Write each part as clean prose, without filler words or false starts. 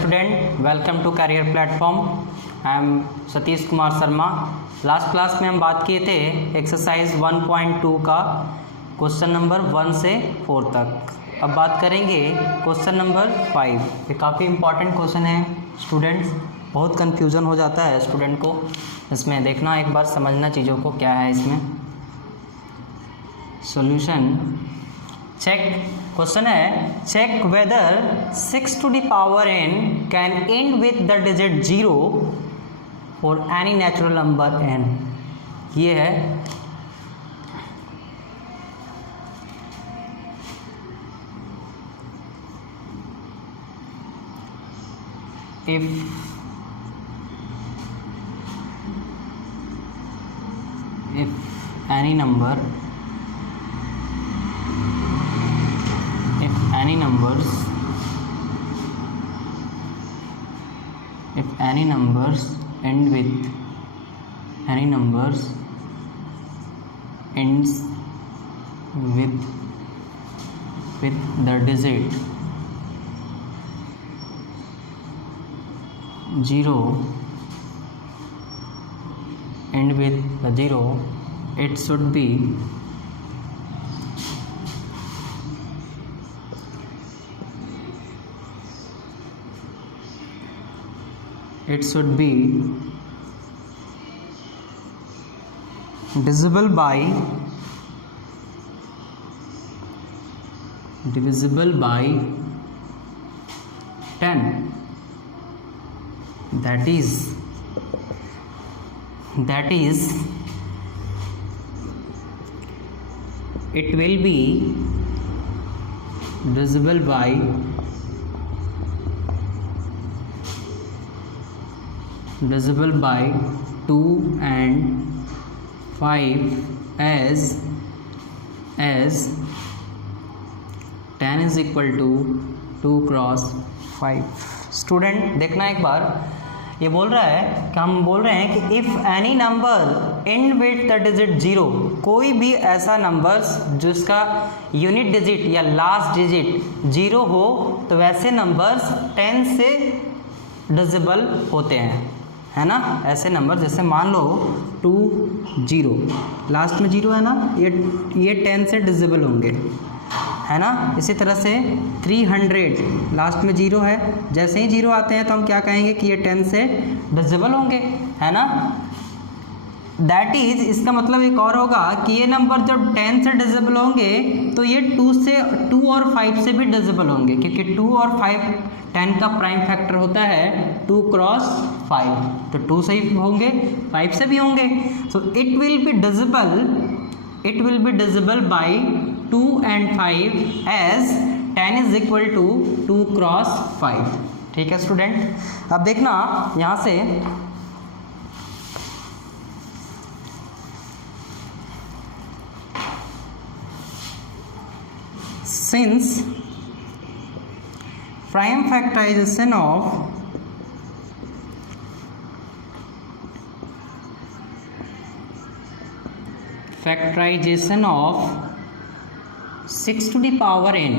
Student, welcome to career platform. I am Satish Kumar Sharma. Last class में हम बात किए थे एक्सरसाइज 1.2 का क्वेश्चन नंबर 1 से 4 तक। अब बात करेंगे क्वेश्चन नंबर 5। ये काफ़ी इम्पॉर्टेंट क्वेश्चन है स्टूडेंट्स, बहुत कन्फ्यूज़न हो जाता है स्टूडेंट को इसमें। देखना एक बार, समझना चीज़ों को क्या है इसमें। सॉल्यूशन चेक क्वेश्चन है, check whether 6 to the power n can end with the digit 0 for any natural number n। ये है if any numbers ends with the digit 0, end with the 0, it should be divisible by 10, that is it will be divisible by 2 and 5 as 10 is equal to 2 cross 5। Student देखना एक बार, ये बोल रहा है कि हम बोल रहे हैं कि if any number and with the digit 0, कोई भी ऐसा नंबर जिसका यूनिट डिजिट या लास्ट डिजिट 0 हो तो वैसे नंबर्स 10 से डिविजिबल होते हैं, है ना। ऐसे नंबर जैसे मान लो 2 0, लास्ट में 0 है ना, ये 10 से डिविजिबल होंगे, है ना। इसी तरह से 300, लास्ट में 0 है, जैसे ही 0 आते हैं तो हम क्या कहेंगे कि ये 10 से डिविजिबल होंगे, है ना। दैट इज, इसका मतलब एक और होगा कि ये नंबर जब 10 से डिविजिबल होंगे तो ये 2 और 5 से भी डिविजिबल होंगे, क्योंकि 2 और 5 10 का प्राइम फैक्टर होता है 2 क्रॉस 5, तो 2 से ही होंगे, 5 से भी होंगे। So it will be divisible by 2 and 5 as 10 is equal to 2 cross 5। ठीक है स्टूडेंट। अब देखना यहाँ से, since prime factorization of 6 to the power n,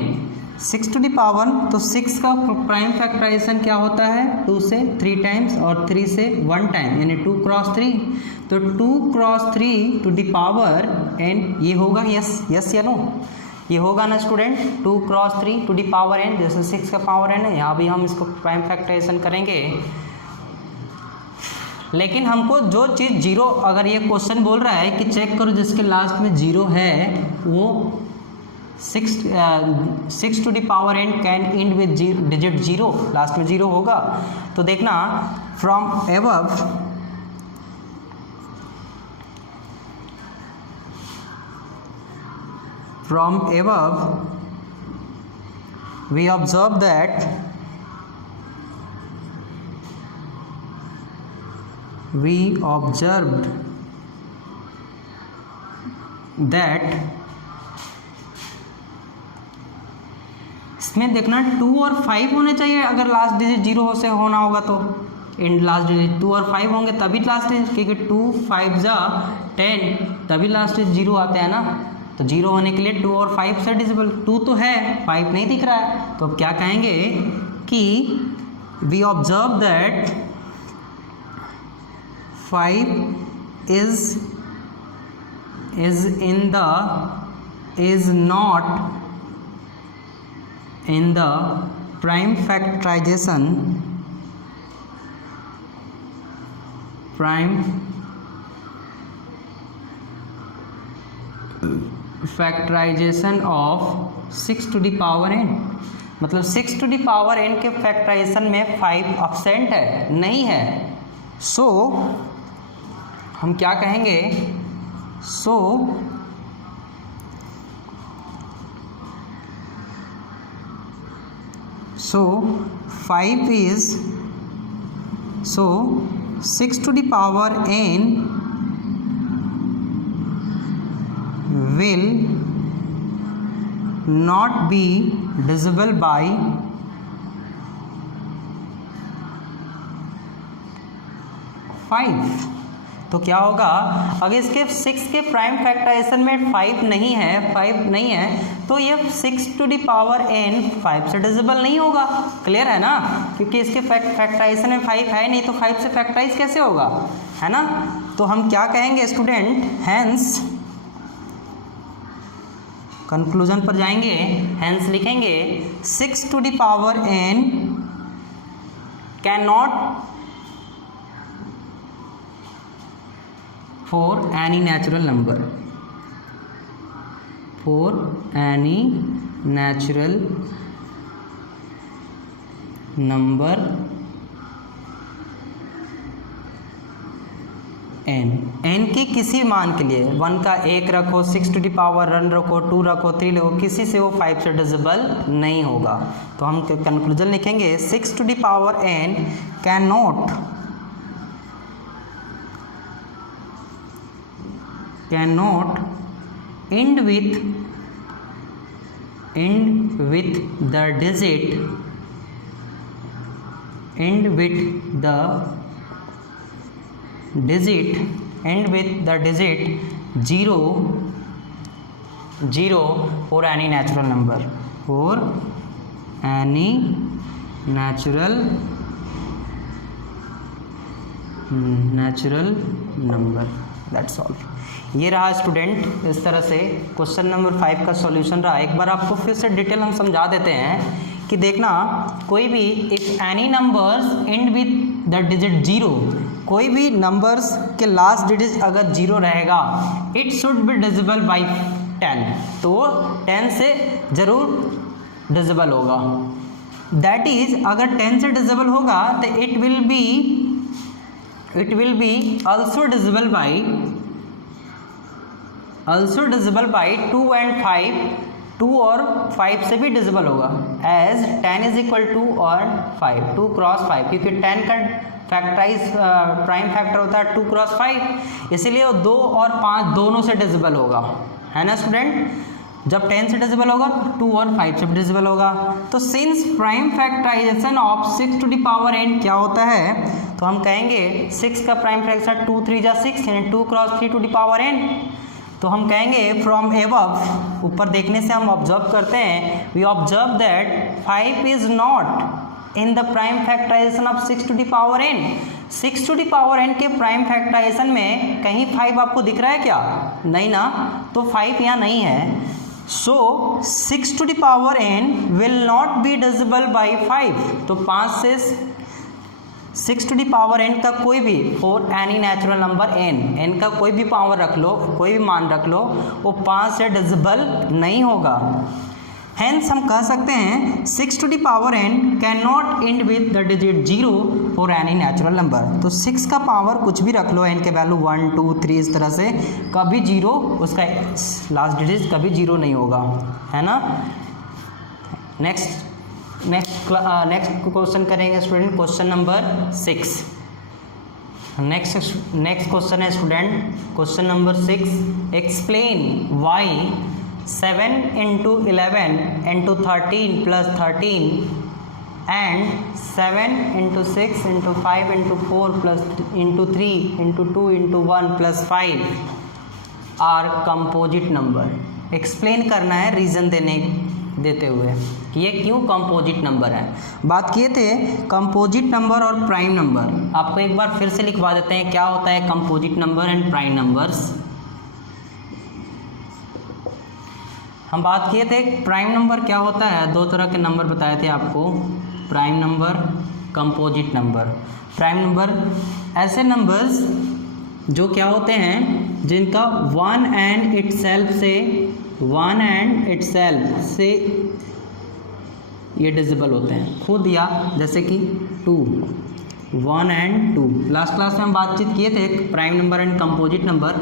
6 to the power, तो 6 का प्राइम फैक्टराइजेशन क्या होता है, 2 से 3 टाइम्स और 3 से 1 टाइम, यानी 2 क्रॉस 3, तो 2 cross 3 to the power n, ये होगा यस या नो, ये होगा ना student. 2 cross 3 to the power n, जैसे 6 का पावर n है, यहाँ भी हम इसको प्राइम फैक्टराइजेशन करेंगे। लेकिन हमको जो चीज़ 0, अगर ये क्वेश्चन बोल रहा है कि चेक करो जिसके लास्ट में 0 है वो 6 to the power n can end with digit 0, last में 0 होगा। तो देखना, from above we observe that इसमें देखना 2 और 5 होने चाहिए, अगर लास्ट डिजिट 0 से होना होगा तो इन लास्ट डिजिट 2 और 5 होंगे तभी लास्ट डिजिट, क्योंकि 2 5 जा 10 तभी लास्ट डिजिट 0 आते हैं ना। तो 0 होने के लिए 2 और 5 से डिजिबल, 2 तो है 5 नहीं दिख रहा है, तो अब क्या कहेंगे कि we observe that 5 is not in the prime factorization of 6 to the power n। मतलब 6 to the power n के फैक्टराइजेशन में 5 अब्सेंट है, नहीं है। सो हम क्या कहेंगे, सो 5 is 6 to the power n will not be divisible by 5। तो क्या होगा, अगर इसके 6 के प्राइम फैक्टराइजेशन में 5 नहीं है तो ये 6 to the power n 5 से डिविजिबल नहीं होगा। क्लियर है ना, क्योंकि इसके फैक्टराइजेशन में 5 है नहीं, तो 5 से फैक्टराइज कैसे होगा, है ना। तो हम क्या कहेंगे स्टूडेंट, हैंस कंक्लूजन पर जाएंगे, हैंस लिखेंगे 6 to the power n can not for any natural number n के किसी मान के लिए, 1 का 1 रखो, 6 to the power 1 रखो, 2 रखो, 3 रखो, किसी से वो 5 से डिविजिबल नहीं होगा। तो हम कंक्लूजन लिखेंगे 6 to the power n can not end with the digit 0 for any natural number, natural number। That's all. ये रहा स्टूडेंट, इस तरह से क्वेश्चन नंबर 5 का सॉल्यूशन रहा। एक बार आपको फिर से डिटेल हम समझा देते हैं कि देखना, कोई भी if any numbers and with the digit 0, कोई भी नंबर्स के लास्ट डिजिट अगर 0 रहेगा, it should be divisible by 10, तो 10 से जरूर डिविजिबल होगा। दैट इज अगर 10 से डिविजिबल होगा तो it will be also divisible by 2 and 5, 2 और 5 से भी डिविजिबल होगा, एज 10 इज इक्वल टू और 5, 2 क्रॉस 5, क्योंकि 10 का फैक्टराइज प्राइम फैक्टर होता है 2 क्रॉस 5, इसीलिए वो 2 और 5 दोनों से डिविजिबल होगा, है ना स्टूडेंट। जब 10 से डिविजिबल होगा तो 2 और 5 से डिविजिबल होगा। तो since prime factorisation of 6 to the power n क्या होता है, तो हम कहेंगे 6 का प्राइम फैक्टर 2 3 जा 6 यानी 2 cross 3 to the power n। तो हम कहेंगे फ्रॉम एबव, ऊपर देखने से हम ऑब्जर्व करते हैं, we observe that 5 is not in the prime factorisation of 6 to the power n। 6 to the power n के प्राइम फैक्टराइजेशन में कहीं 5 आपको दिख रहा है क्या, नहीं ना, तो 5 यहाँ नहीं है। So 6 to the power n will not be divisible by 5, तो 5 से 6 टू द पावर n का कोई भी for any natural number n का कोई भी पावर रख लो, कोई भी मान रख लो, वो 5 से डिविजिबल नहीं होगा। हेंस हम कह सकते हैं 6 to the power n can not end with the digit 0 for any natural number. तो 6 का पावर कुछ भी रख लो, n के वैल्यू 1 2 3 इस तरह से, कभी 0 उसका लास्ट डिजिट कभी 0 नहीं होगा, है ना। नेक्स्ट क्वेश्चन करेंगे student, question number 6। Next question है student, question number 6, explain Y 7 into 11 into 13 plus 13 and 7 into 6 into 5 into 4 plus into 3 into 2 into 1 plus 5 are composite number। Explain करना है, रीज़न देते हुए कि ये क्यों कंपोजिट नंबर है। बात किए थे कंपोजिट नंबर और प्राइम नंबर, आपको एक बार फिर से लिखवा देते हैं क्या होता है composite number and prime numbers. हम बात किए थे प्राइम नंबर क्या होता है, दो तरह के नंबर बताए थे आपको, prime number, composite number. Prime number ऐसे नंबर्स जो क्या होते हैं, जिनका वन एंड इटसेल्फ से ये डिजिबल होते हैं खुद, या जैसे कि 2, 1 एंड 2। लास्ट क्लास में हम बातचीत किए थे prime number and composite number,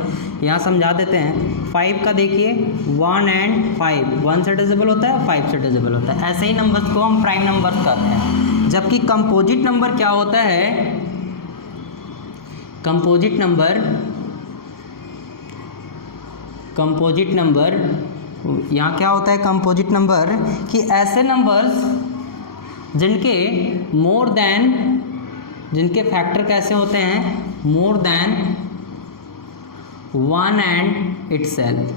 यहाँ समझा देते हैं। 5 का देखिए 1 एंड 5, 1 से डिजिबल होता है, 5 से डिजिबल होता है। ऐसे ही नंबर्स को हम प्राइम नंबर्स कहते हैं। जबकि कंपोजिट नंबर क्या होता है, कंपोजिट नंबर यहाँ क्या होता है कंपोजिट नंबर, कि ऐसे नंबर्स जिनके फैक्टर कैसे होते हैं, more than 1 and itself,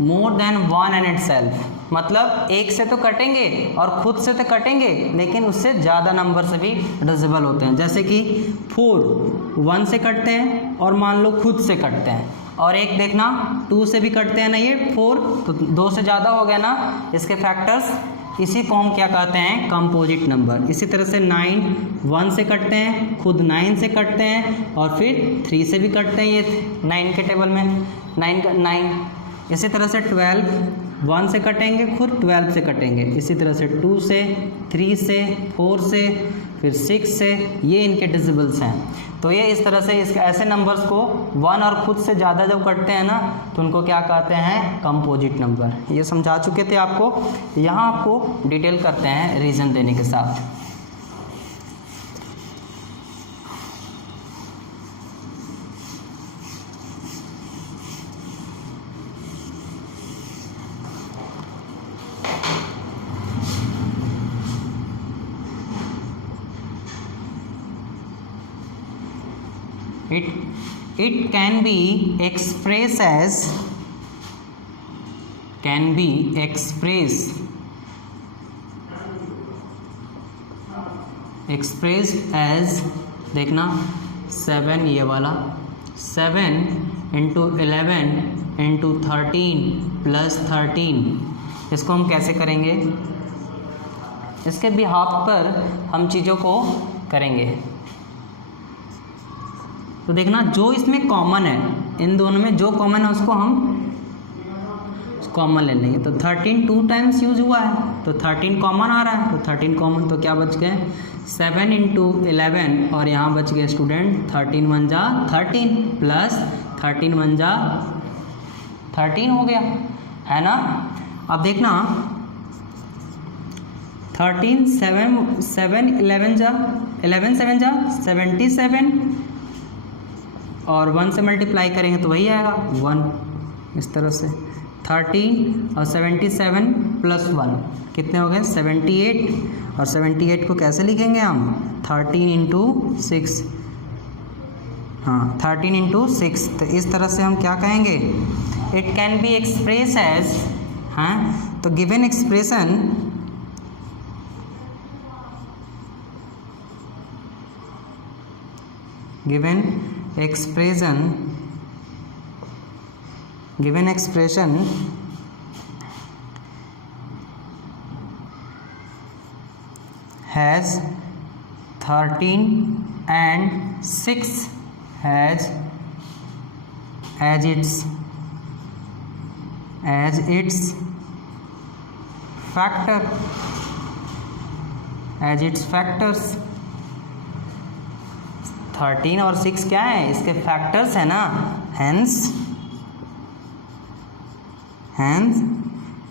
more than 1 and itself, मतलब एक से तो कटेंगे और खुद से तो कटेंगे, लेकिन उससे ज़्यादा नंबर से भी डिविजिबल होते हैं। जैसे कि 4 1 से कटते हैं और मान लो खुद से कटते हैं, और एक देखना 2 से भी कटते हैं ना, ये 4 तो 2 से ज़्यादा हो गया ना, इसके फैक्टर्स, इसी को हम क्या कहते हैं कंपोजिट नंबर। इसी तरह से 9 1 से कटते हैं, खुद 9 से कटते हैं, और फिर 3 से भी कटते हैं, ये 9 के टेबल में 9। इसी तरह से 12 1 से कटेंगे, खुद 12 से कटेंगे। इसी तरह से 2 से, 3 से, 4 से, फिर 6 से, ये इनके डिजिबल्स हैं। तो ये इस तरह से इसके ऐसे नंबर्स को 1 और खुद से ज़्यादा जब कटते हैं ना, तो उनको क्या कहते हैं कंपोजिट नंबर। ये समझा चुके थे आपको, यहाँ आपको डिटेल करते हैं रीज़न देने के साथ। It can be expressed as देखना 7, ये वाला 7 × 11 × 13 + 13। इसको हम कैसे करेंगे, इसके बिहाफ पर हम चीज़ों को करेंगे। तो देखना जो इसमें कॉमन है, इन दोनों में जो कॉमन है उसको हम कॉमन ले लेंगे। तो 13 2 टाइम्स यूज हुआ है, तो 13 कॉमन आ रहा है, तो 13 कॉमन, तो क्या बच गए 7 × 11, और यहाँ बच गए स्टूडेंट 13 1 जा 13 + 13 1 जा 13 हो गया, है ना। अब देखना 13 7 11 जा 11 7 जा 77, और 1 से मल्टीप्लाई करेंगे तो वही आएगा 1। इस तरह से 13 और 77 + 1 कितने हो गए 78, और 78 को कैसे लिखेंगे हम 13 × 6, हाँ 13 × 6। तो इस तरह से हम क्या कहेंगे, it can be express as, हाँ तो given expression given expression has 13 and 6 as its factors। 13 और 6 क्या है, इसके फैक्टर्स है ना, हेंस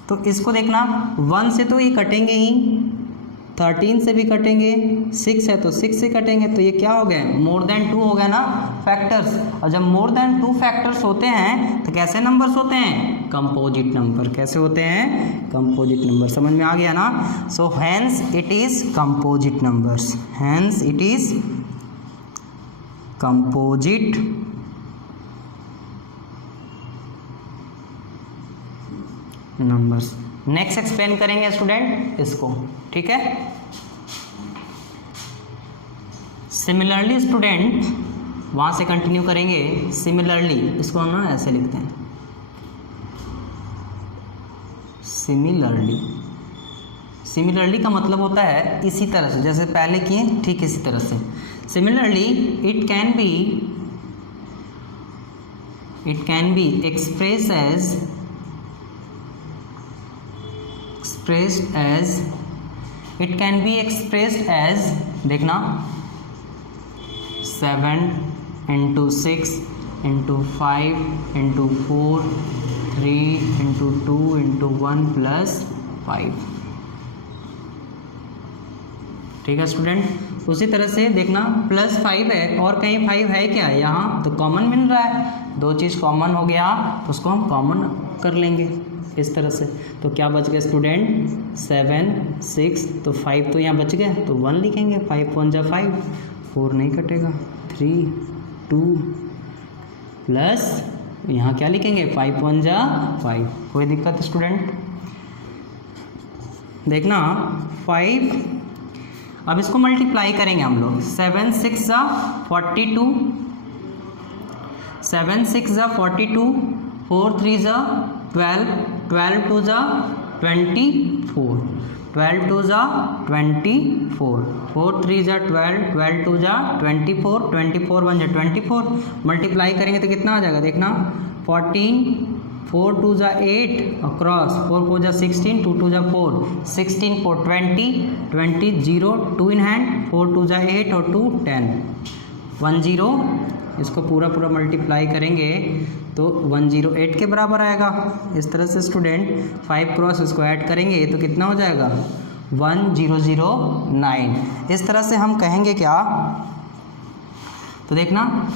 तो इसको देखना 1 से तो ये कटेंगे ही, 13 से भी कटेंगे, 6 है तो 6 से कटेंगे, तो ये क्या हो गए मोर देन 2 हो गया ना फैक्टर्स। और जब मोर देन 2 फैक्टर्स होते हैं तो कैसे नंबर्स होते हैं, कंपोजिट नंबर। कैसे होते हैं, कंपोजिट नंबर। समझ में आ गया ना। So hence it is composite numbers, hence it is composite numbers. Next explain करेंगे स्टूडेंट इसको, ठीक है। सिमिलरली स्टूडेंट वहाँ से कंटिन्यू करेंगे। सिमिलरली इसको हम ना ऐसे लिखते हैं, सिमिलरली। सिमिलरली का मतलब होता है इसी तरह से, जैसे पहले किए ठीक इसी तरह से। Similarly it can B expressed as देखना 7 into 6 into 5 into 4 3 into 2 into 1 plus 5, ठीक है स्टूडेंट। उसी तरह से देखना +5 है और कहीं 5 है क्या, यहाँ तो कॉमन मिल रहा है, दो चीज़ कॉमन हो गया तो उसको हम कॉमन कर लेंगे इस तरह से। तो क्या बच गया स्टूडेंट 7 6, तो 5 तो यहाँ बच गए तो 1 लिखेंगे, 5 1 जा 5, 4 नहीं कटेगा, 3 2 प्लस यहाँ क्या लिखेंगे 5 1 जा 5। कोई दिक्कत स्टूडेंट? देखना 5, अब इसको मल्टीप्लाई करेंगे हम लोग। 7 6 जा 42, 7 6 जा 42, 4 3 जा 12, 12 2 जा 24, 12 2 जा 24, 4 3 जा 12, 12 2 जा 24, 24 1 जा 24। मल्टीप्लाई करेंगे तो कितना आ जाएगा देखना 14, 4 2 जा 8 अक्रॉस, 4 4 जा 16, 2 2 जा 4, 16 4 20, 20 0 2 इन हैंड, 4 2 जा 8 और 2 10, 1 0। इसको पूरा मल्टीप्लाई करेंगे तो 108 के बराबर आएगा। इस तरह से स्टूडेंट 5 क्रॉस इसको ऐड करेंगे तो कितना हो जाएगा 1009। इस तरह से हम कहेंगे क्या, तो देखना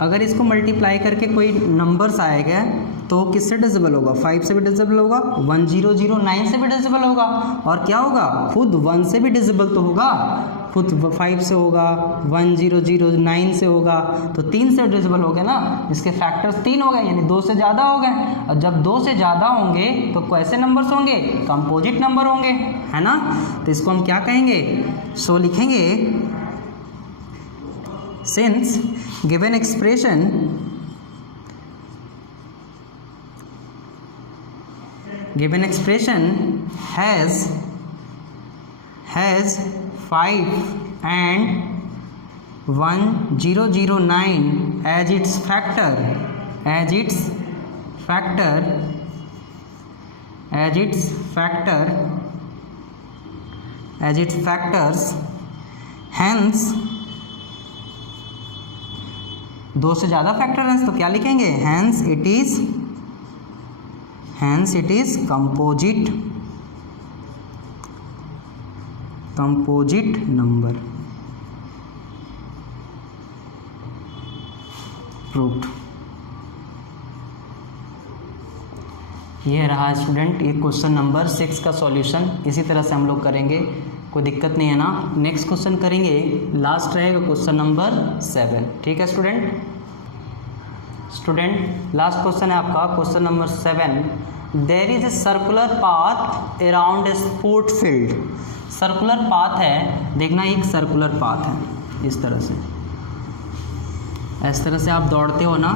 अगर इसको मल्टीप्लाई करके कोई नंबर्स आएगा तो किससे डिजिबल होगा, 5 से भी डिजिबल होगा, 1009 से भी डिजिबल होगा, और क्या होगा खुद 1 से भी डिजिबल तो होगा, खुद 5 से होगा, 1009 से होगा, तो 3 से डिजिबल हो गए ना, इसके फैक्टर्स 3 हो गए यानी 2 से ज़्यादा हो गए। और जब 2 से ज़्यादा होंगे तो कैसे नंबर्स होंगे, कंपोजिट नंबर होंगे, है ना। तो इसको हम क्या कहेंगे, सो लिखेंगे since given expression has 5 and 1009 as its factors, hence 2 से ज़्यादा फैक्टर है तो क्या लिखेंगे, hence it is composite number proved। ये रहा स्टूडेंट ये क्वेश्चन नंबर 6 का सॉल्यूशन। इसी तरह से हम लोग करेंगे, कोई दिक्कत नहीं है ना। नेक्स्ट क्वेश्चन करेंगे, लास्ट रहेगा क्वेश्चन नंबर 7, ठीक है स्टूडेंट। लास्ट क्वेश्चन है आपका question number 7। There is a circular path around a sport field. Circular path है, देखना एक सर्कुलर पाथ है इस तरह से, इस तरह से आप दौड़ते हो ना,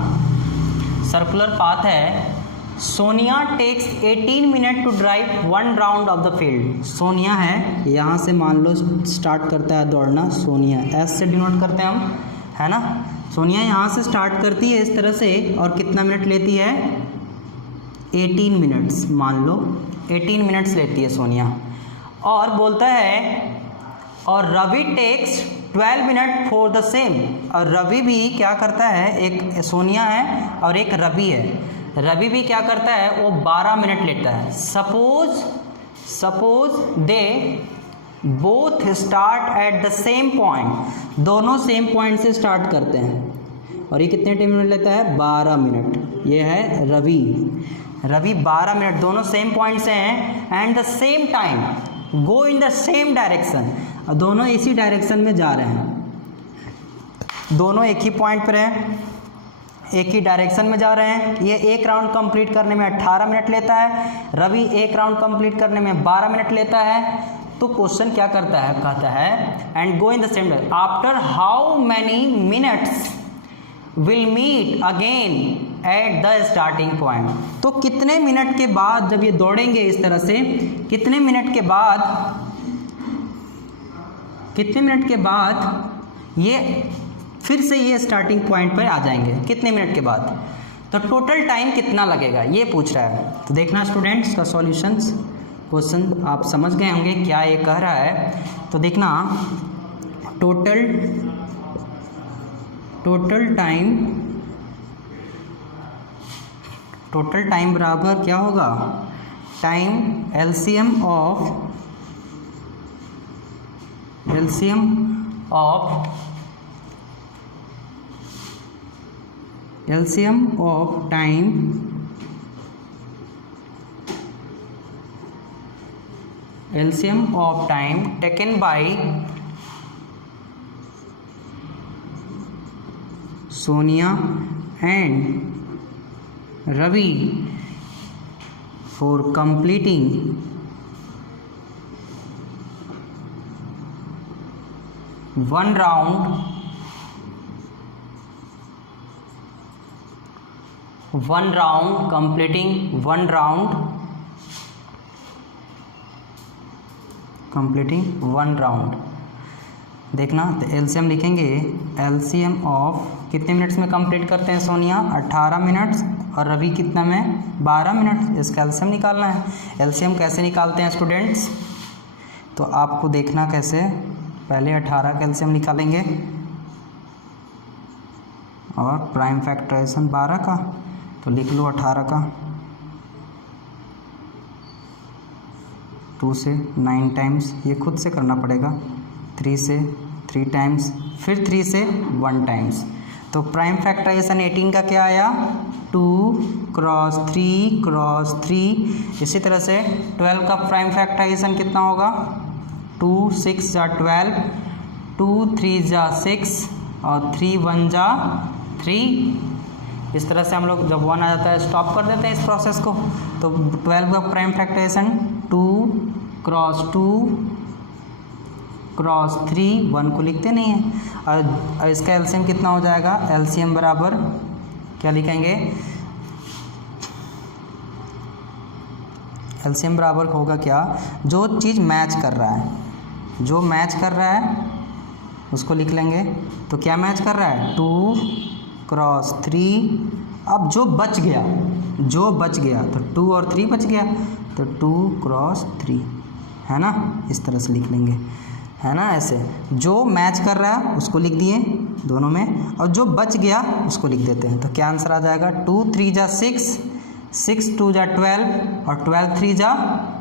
सर्कुलर पाथ है। Sonia takes 18 minute to drive 1 round of the field. Sonia है, यहाँ से मान लो स्टार्ट करता है दौड़ना, सोनिया एस से डिनोट करते हैं हम, है ना। सोनिया यहाँ से स्टार्ट करती है इस तरह से, और कितना मिनट लेती है 18 मिनट्स, मान लो 18 मिनट्स लेती है सोनिया। और बोलता है और Ravi takes 12 minute for the same. और रवि भी क्या करता है, एक सोनिया है और एक रवि है, रवि भी क्या करता है वो 12 मिनट लेता है। Suppose they both start at the same point, दोनों सेम पॉइंट से स्टार्ट करते हैं, और ये कितने टाइम मिनट लेता है 12 मिनट। ये है रवि 12 मिनट, दोनों सेम पॉइंट से हैं, and the same time go in the same direction, दोनों इसी डायरेक्शन में जा रहे हैं, दोनों एक ही पॉइंट पर हैं, एक ही डायरेक्शन में जा रहे हैं। ये एक राउंड कंप्लीट करने में 18 मिनट लेता है, रवि एक राउंड कंप्लीट करने में 12 मिनट लेता है। तो क्वेश्चन क्या करता है, कहता है and go in the same direction after how many minutes will meet again at the starting point. तो कितने मिनट के बाद जब ये दौड़ेंगे इस तरह से, कितने मिनट के बाद ये फिर से ये स्टार्टिंग पॉइंट पर आ जाएंगे, कितने मिनट के बाद। तो टोटल टाइम कितना लगेगा ये पूछ रहा है। तो देखना स्टूडेंट्स का सॉल्यूशंस, क्वेश्चन आप समझ गए होंगे क्या ये कह रहा है। तो देखना टोटल टाइम बराबर क्या होगा, time LCM of time taken by Sonia and Ravi for completing one round completing one round। देखना तो एलसीएम लिखेंगे, एलसीएम ऑफ कितने मिनट्स में कंप्लीट करते हैं सोनिया, 18 मिनट्स, और रवि कितना में 12 मिनट। इसका एलसीएम निकालना है। एलसीएम कैसे निकालते हैं स्टूडेंट्स, तो आपको देखना कैसे, पहले 18 का एलसीएम निकालेंगे और प्राइम फैक्टराइजेशन 12 का, तो लिख लो 18 का 2 से 9 टाइम्स, ये खुद से करना पड़ेगा, 3 से 3 टाइम्स, फिर 3 से 1 टाइम्स। तो प्राइम फैक्टराइजेशन 18 का क्या आया, 2 क्रॉस 3 क्रॉस 3। इसी तरह से 12 का प्राइम फैक्टराइजेशन कितना होगा, 2 6 जा 12, 2 3 जा 6 और 3 1 जा 3। इस तरह से हम लोग जब 1 आ जाता है स्टॉप कर देते हैं इस प्रोसेस को। तो 12 का प्राइम फैक्टराइजेशन 2 क्रॉस 2 क्रॉस 3, 1 को लिखते नहीं हैं। और इसका एलसीएम कितना हो जाएगा, एलसीएम बराबर क्या लिखेंगे, एलसीएम बराबर होगा क्या, जो चीज़ मैच कर रहा है, जो मैच कर रहा है उसको लिख लेंगे। तो क्या मैच कर रहा है, 2 क्रॉस 3। अब जो बच गया तो 2 और 3 बच गया, तो 2 क्रॉस 3 है ना, इस तरह से लिख लेंगे, है ना। ऐसे जो मैच कर रहा है उसको लिख दिए दोनों में, और जो बच गया उसको लिख देते हैं। तो क्या आंसर आ जाएगा, 2 3 जा 6, 6 2 जा 12 और 12 3 जा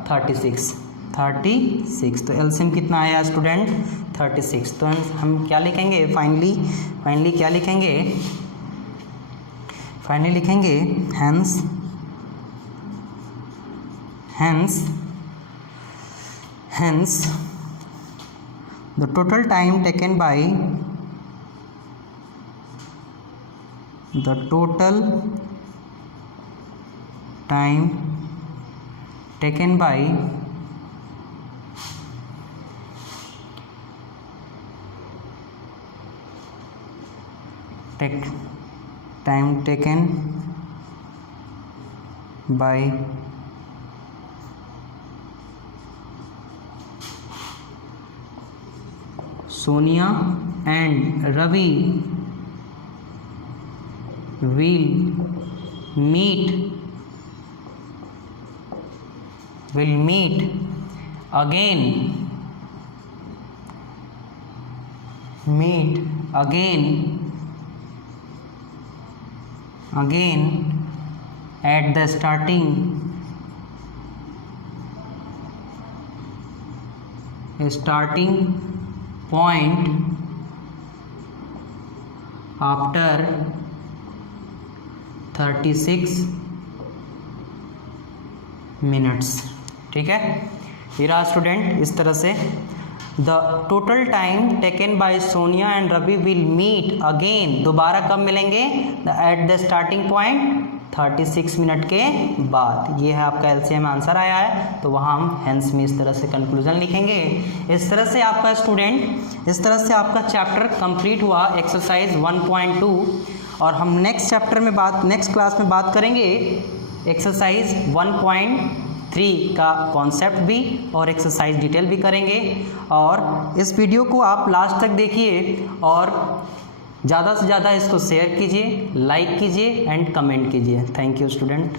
36। तो एलसीएम कितना आया स्टूडेंट, 36। तो हम क्या लिखेंगे फाइनली क्या लिखेंगे, फाइनली लिखेंगे hence the total time taken by Sonia and Ravi will meet again at the starting point after 36 minutes. ठीक है, ये रहा स्टूडेंट, इस तरह से the total time taken by Sonia and Ravi will meet again, दोबारा कब मिलेंगे, at the starting point 36 minute के बाद। ये है आपका एलसीएम आंसर आया है, तो वहाँ हम हेंस में इस तरह से कंक्लूजन लिखेंगे। इस तरह से आपका स्टूडेंट, इस तरह से आपका चैप्टर कंप्लीट हुआ एक्सरसाइज 1.2। और हम नेक्स्ट चैप्टर में नेक्स्ट क्लास में बात करेंगे एक्सरसाइज 1.3 का कॉन्सेप्ट भी और एक्सरसाइज डिटेल भी करेंगे। और इस वीडियो को आप लास्ट तक देखिए और ज़्यादा से ज़्यादा इसको शेयर कीजिए, लाइक कीजिए एंड कमेंट कीजिए। Thank you student.